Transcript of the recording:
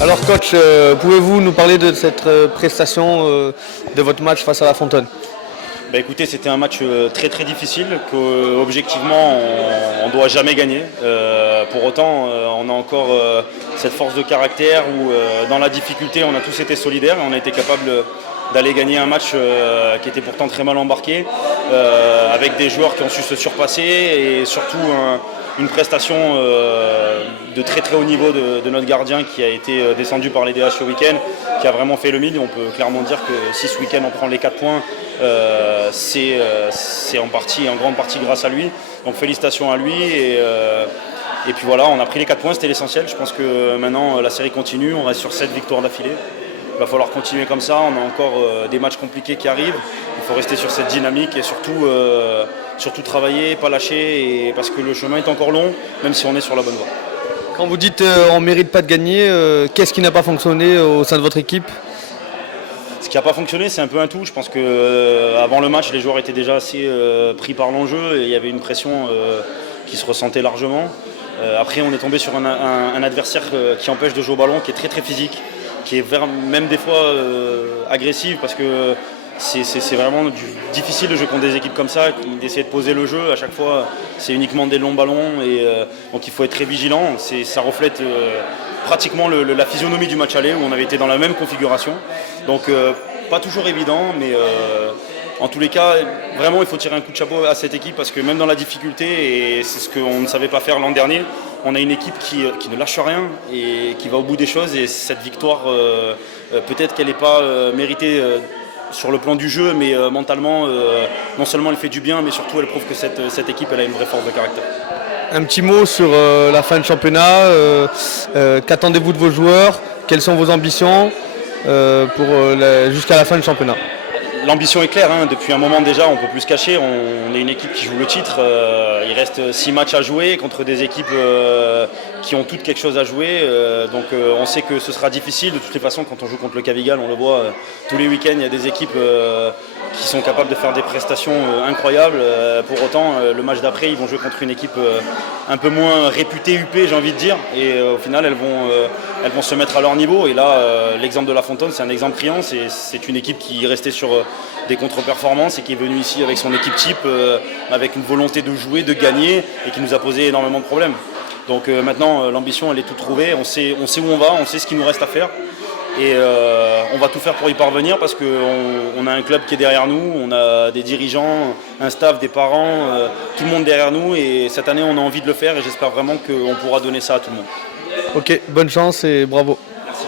Alors coach, pouvez-vous nous parler de cette prestation de votre match face à La Fontaine? Écoutez, c'était un match très très difficile qu'objectivement on ne doit jamais gagner. Pour autant, on a encore cette force de caractère où dans la difficulté on a tous été solidaires et on a été capable d'aller gagner un match qui était pourtant très mal embarqué, avec des joueurs qui ont su se surpasser et surtout une prestation de très très haut niveau de notre gardien qui a été descendu par les DH ce week-end, qui a vraiment fait le mille. On peut clairement dire que si ce week-end on prend les 4 points, c'est en grande partie grâce à lui. Donc félicitations à lui et puis voilà, on a pris les 4 points, c'était l'essentiel. Je pense que maintenant la série continue, on reste sur 7 victoires d'affilée. Il va falloir continuer comme ça, on a encore des matchs compliqués qui arrivent. Il faut rester sur cette dynamique et surtout travailler, pas lâcher, parce que le chemin est encore long, même si on est sur la bonne voie. Quand vous dites on ne mérite pas de gagner, qu'est-ce qui n'a pas fonctionné au sein de votre équipe? Ce qui n'a pas fonctionné, c'est un peu un tout. Je pense qu'avant le match, les joueurs étaient déjà assez pris par l'enjeu et il y avait une pression qui se ressentait largement. Après, on est tombé sur un adversaire qui empêche de jouer au ballon, qui est très très physique, qui est même des fois agressif, parce que c'est vraiment difficile de jouer contre des équipes comme ça, d'essayer de poser le jeu. À chaque fois, c'est uniquement des longs ballons, donc il faut être très vigilant. Ça reflète pratiquement la physionomie du match aller, où on avait été dans la même configuration. Donc pas toujours évident, mais en tous les cas, vraiment il faut tirer un coup de chapeau à cette équipe, parce que même dans la difficulté, et c'est ce qu'on ne savait pas faire l'an dernier, on a une équipe qui ne lâche rien et qui va au bout des choses. Et cette victoire, peut-être qu'elle n'est pas méritée sur le plan du jeu, mais mentalement, non seulement elle fait du bien, mais surtout elle prouve que cette équipe elle a une vraie force de caractère. Un petit mot sur la fin de championnat. Qu'attendez-vous de vos joueurs? Quelles sont vos ambitions jusqu'à la fin du championnat? L'ambition est claire, hein. Depuis un moment déjà, on ne peut plus se cacher. On est une équipe qui joue le titre. Il reste 6 matchs à jouer contre des équipes qui ont toutes quelque chose à jouer. Donc on sait que ce sera difficile. De toutes les façons, quand on joue contre le Cavigal, on le voit tous les week-ends, il y a des équipes qui sont capables de faire des prestations incroyables. Pour autant, le match d'après, ils vont jouer contre une équipe un peu moins réputée UP, j'ai envie de dire. Et au final, elles vont se mettre à leur niveau. Et là, l'exemple de La Fontaine, c'est un exemple criant. C'est une équipe qui restait sur des contre-performances et qui est venue ici avec son équipe type, avec une volonté de jouer, de gagner, et qui nous a posé énormément de problèmes. Donc maintenant, l'ambition, elle est toute trouvée. On sait où on va, on sait ce qu'il nous reste à faire. Et on va tout faire pour y parvenir, parce qu'on a un club qui est derrière nous, on a des dirigeants, un staff, des parents, tout le monde derrière nous. Et cette année, on a envie de le faire et j'espère vraiment qu'on pourra donner ça à tout le monde. Ok, bonne chance et bravo. Merci.